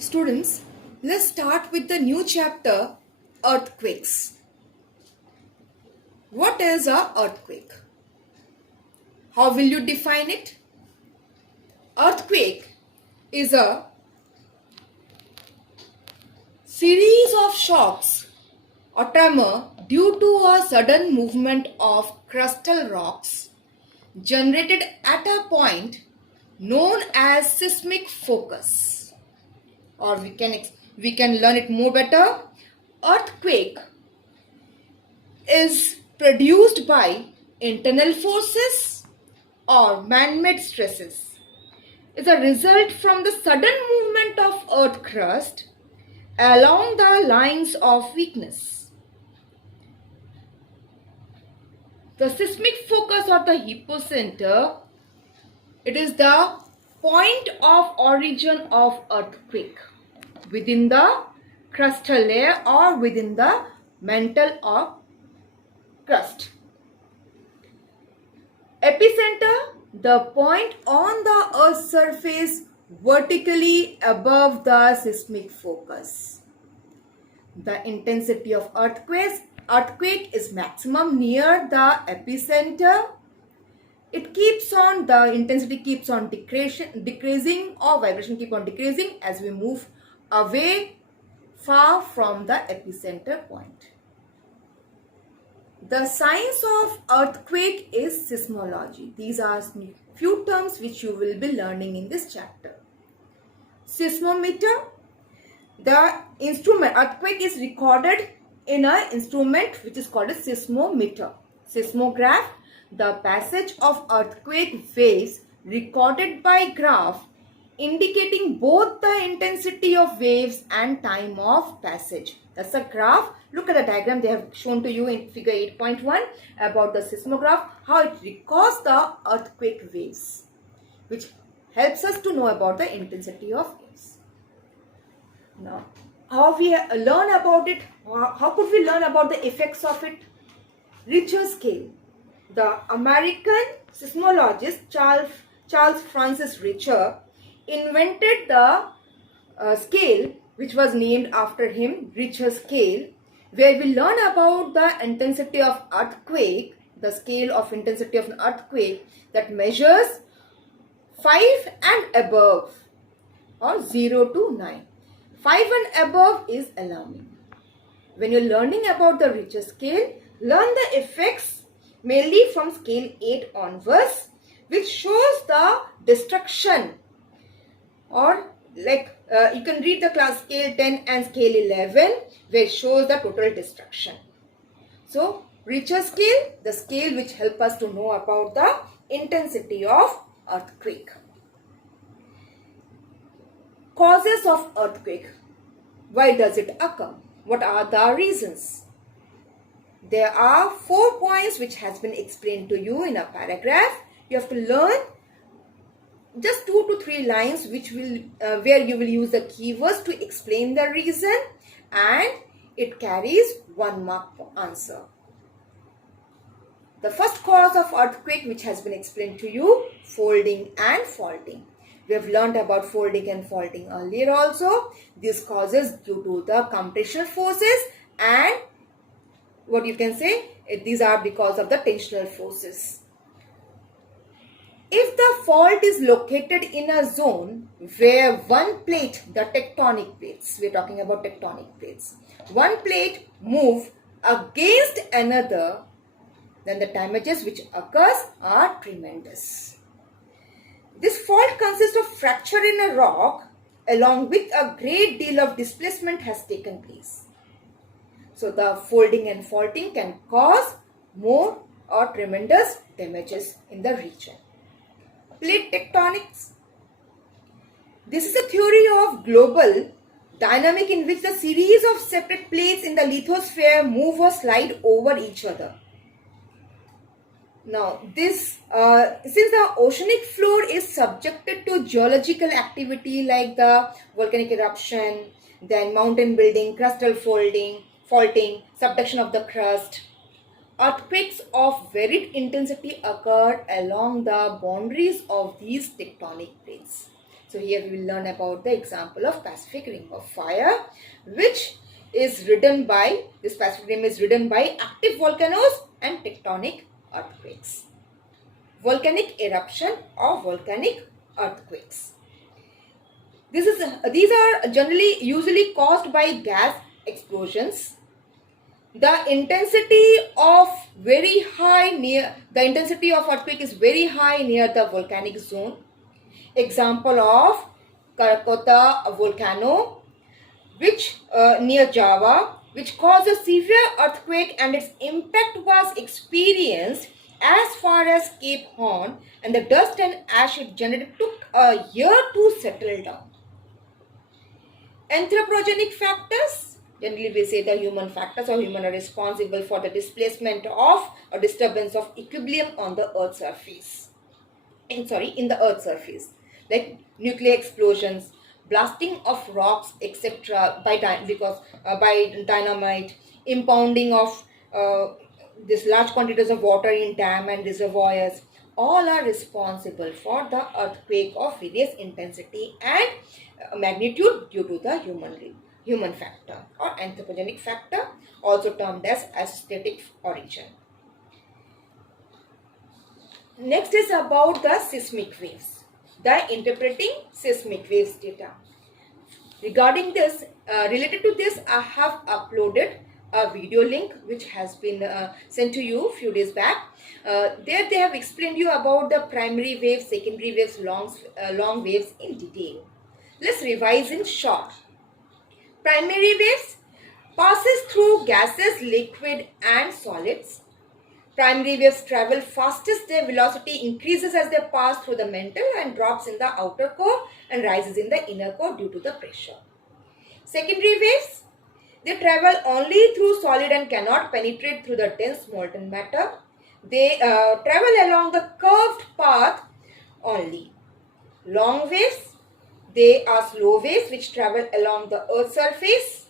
Students, let's start with the new chapter, earthquakes. What is a earthquake? How will you define it? Earthquake is a series of shocks or tremor due to a sudden movement of crustal rocks generated at a point known as seismic focus, or we can learn it more better. Earthquake is produced by internal forces or man-made stresses. It's a result from the sudden movement of earth crust along the lines of weakness. The seismic focus or the hypocenter, it is the point of origin of earthquake within the crustal layer or within the mantle or crust. Epicenter, the point on the earth's surface vertically above the seismic focus. The intensity of earthquake is maximum near the epicenter. The intensity keeps on decreasing, or vibration keep on decreasing as we move away far from the epicenter point. The science of earthquake is seismology. These are few terms which you will be learning in this chapter. Seismometer, the instrument, earthquake is recorded in an instrument which is called a seismometer. Seismograph, the passage of earthquake waves recorded by graph indicating both the intensity of waves and time of passage. That's a graph. Look at the diagram they have shown to you in figure 8.1 about the seismograph, how it records the earthquake waves, which helps us to know about the intensity of waves. Now, how we learn about it? How could we learn about the effects of it? Richter scale. The American seismologist Charles Francis Richter invented the scale which was named after him, Richter scale, where we learn about the intensity of earthquake, the scale of intensity of an earthquake that measures 5 and above, or 0 to 9. 5 and above is alarming. When you're learning about the Richter scale, learn the effects mainly from scale 8 onwards, which shows the destruction, or like you can read the class scale 10 and scale 11 where it shows the total destruction. So Richter scale, the scale which help us to know about the intensity of earthquake. Causes of earthquake. Why does it occur? What are the reasons? There are 4 points which has been explained to you in a paragraph. You have to learn just 2 to 3 lines which will where you will use the keywords to explain the reason, and it carries 1 mark answer. The first cause of earthquake which has been explained to you, folding and faulting. We have learned about folding and faulting earlier also. These causes due to the compressional forces, and what you can say, these are because of the tensional forces. If the fault is located in a zone where one plate, the tectonic plates, we are talking about tectonic plates, one plate move against another, then the damages which occurs are tremendous. This fault consists of fracture in a rock along with a great deal of displacement has taken place. So the folding and faulting can cause more or tremendous damages in the region. Plate tectonics. This is a theory of global dynamic in which the series of separate plates in the lithosphere move or slide over each other. Now, since the oceanic floor is subjected to geological activity like the volcanic eruption, then mountain building, crustal faulting, subduction of the crust, earthquakes of varied intensity occur along the boundaries of these tectonic plates. So here we will learn about the example of Pacific Ring of Fire, which is ridden by, this Pacific Rim is ridden by active volcanoes and tectonic earthquakes. Volcanic eruption or volcanic earthquakes. These are generally usually caused by gas explosions. The intensity of earthquake is very high near the volcanic zone. Example of Krakatoa volcano, which near Java, which caused a severe earthquake, and its impact was experienced as far as Cape Horn, and the dust and ash it generated took a year to settle down. Anthropogenic factors, generally we say the human factors or human are responsible for the displacement of or disturbance of equilibrium on the earth's surface. In the earth's surface, like nuclear explosions, blasting of rocks, etc. by dynamite, impounding of this large quantities of water in dam and reservoirs, all are responsible for the earthquake of various intensity and magnitude due to the human factor or anthropogenic factor, also termed as associative origin. Next is about the seismic waves, the interpreting seismic waves data. Regarding this, related to this, I have uploaded a video link which has been sent to you a few days back. There they have explained you about the primary waves, secondary waves, long waves in detail. Let's revise in short. Primary waves passes through gases, liquid and solids. Primary waves travel fastest, their velocity increases as they pass through the mantle and drops in the outer core and rises in the inner core due to the pressure. Secondary waves, they travel only through solid and cannot penetrate through the dense molten matter. They travel along the curved path only. Long waves, they are slow waves which travel along the earth's surface,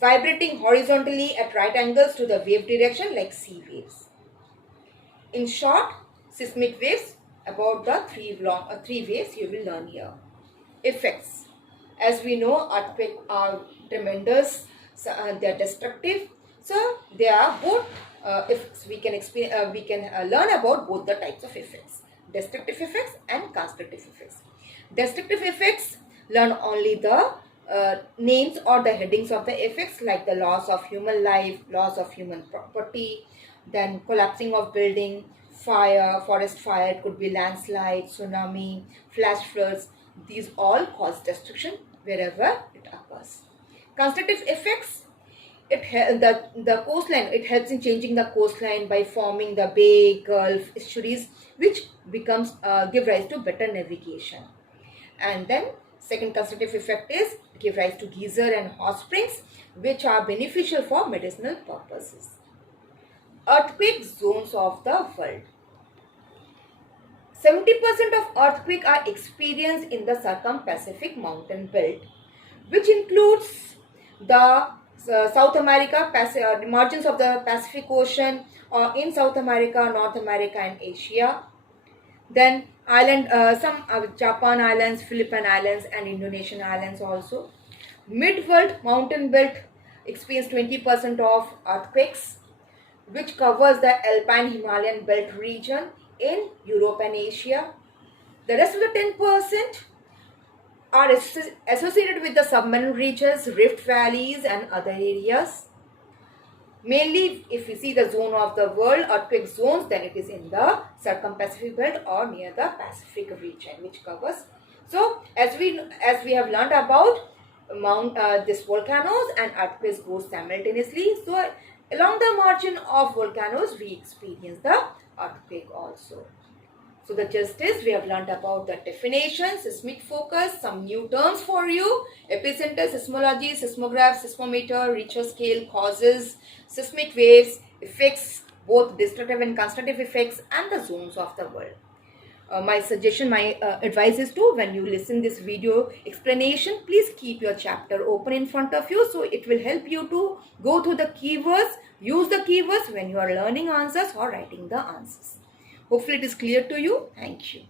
vibrating horizontally at right angles to the wave direction like sea waves. In short, seismic waves, about the three waves you will learn here. Effects. As we know, earthquakes are tremendous, they are destructive. So they are both effects. We can learn about both the types of effects: destructive effects and constructive effects. Destructive effects, learn only the names or the headings of the effects, like the loss of human life, loss of human property, then collapsing of building, fire, forest fire, it could be landslide, tsunami, flash floods. These all cause destruction wherever it occurs. Constructive effects, the coastline, it helps in changing the coastline by forming the bay, gulf, estuaries, which becomes give rise to better navigation. And then second constructive effect is give rise to geyser and hot springs, which are beneficial for medicinal purposes. Earthquake zones of the world. 70% of earthquakes are experienced in the Circum-Pacific mountain belt, which includes the South America, margins of the Pacific Ocean, or in South America, North America and Asia. Then some Japan Islands, Philippine Islands and Indonesian Islands also. Mid-world mountain belt experience 20% of earthquakes, which covers the Alpine Himalayan belt region in Europe and Asia. The rest of the 10% are associated with the submarine ridges, rift valleys and other areas. Mainly, if you see the zone of the world, earthquake zones, then it is in the Circum-Pacific belt or near the Pacific region, which covers. So, as we have learned about this volcanoes and earthquakes go simultaneously. So, along the margin of volcanoes, we experience the earthquake also. So the gist is, we have learnt about the definition, seismic focus, some new terms for you: epicenter, seismology, seismograph, seismometer, Richter scale, causes, seismic waves, effects, both destructive and constructive effects, and the zones of the world. My advice is to, when you listen this video explanation, please keep your chapter open in front of you, so it will help you to go through the keywords, use the keywords when you are learning answers or writing the answers. Hopefully it is clear to you. Thank you.